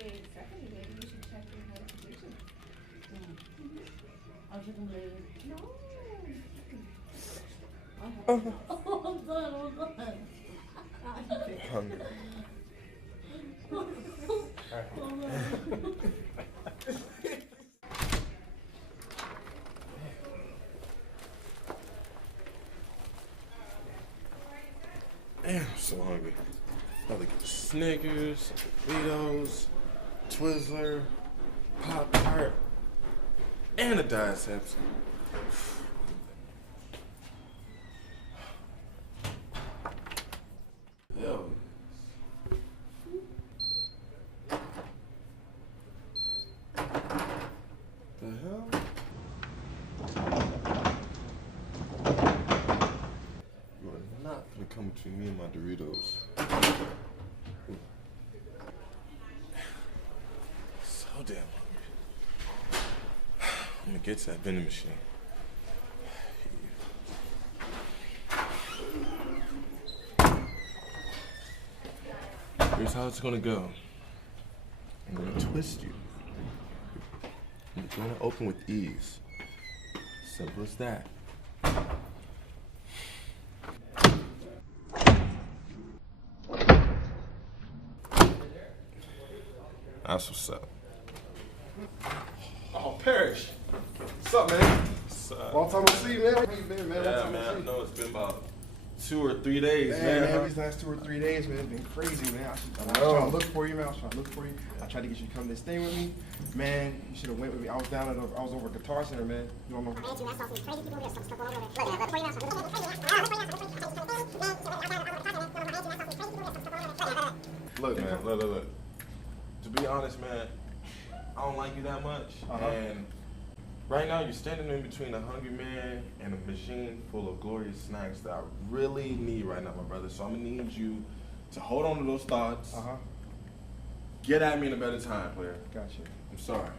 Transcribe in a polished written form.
they accepted it, maybe you should check your notifications. I'll check them later. No. Oh, I'm done. Hungry. Damn, I'm so hungry. About to get Snickers, Doritos, Twizzler, Pop-Tart, and a Diet Pepsi. Yo. The hell? You are not gonna come between me and my Doritos. So damn hungry. I'm gonna get to that vending machine. Here's how it's gonna go. I'm gonna twist you. You're gonna open with ease. Simple as that. That's what's up. Oh, Parrish. What's up, man? What's up? Long time no see, man. How you been, man? Yeah, man, I know it's been about 2 or 3 days, man. Man, these last 2 or 3 days, man, it's been crazy, man. I was trying to look for you, man. I tried to get you to come to this thing with me. Man, you should have went with me. I was over at Guitar Center, man. You don't know. Look, man, look. To be honest, man, I don't like you that much. And right now, you're standing in between a hungry man and a machine full of glorious snacks that I really need right now, my brother. So I'm gonna need you to hold on to those thoughts. Get at me in a better time, player. Gotcha. I'm sorry.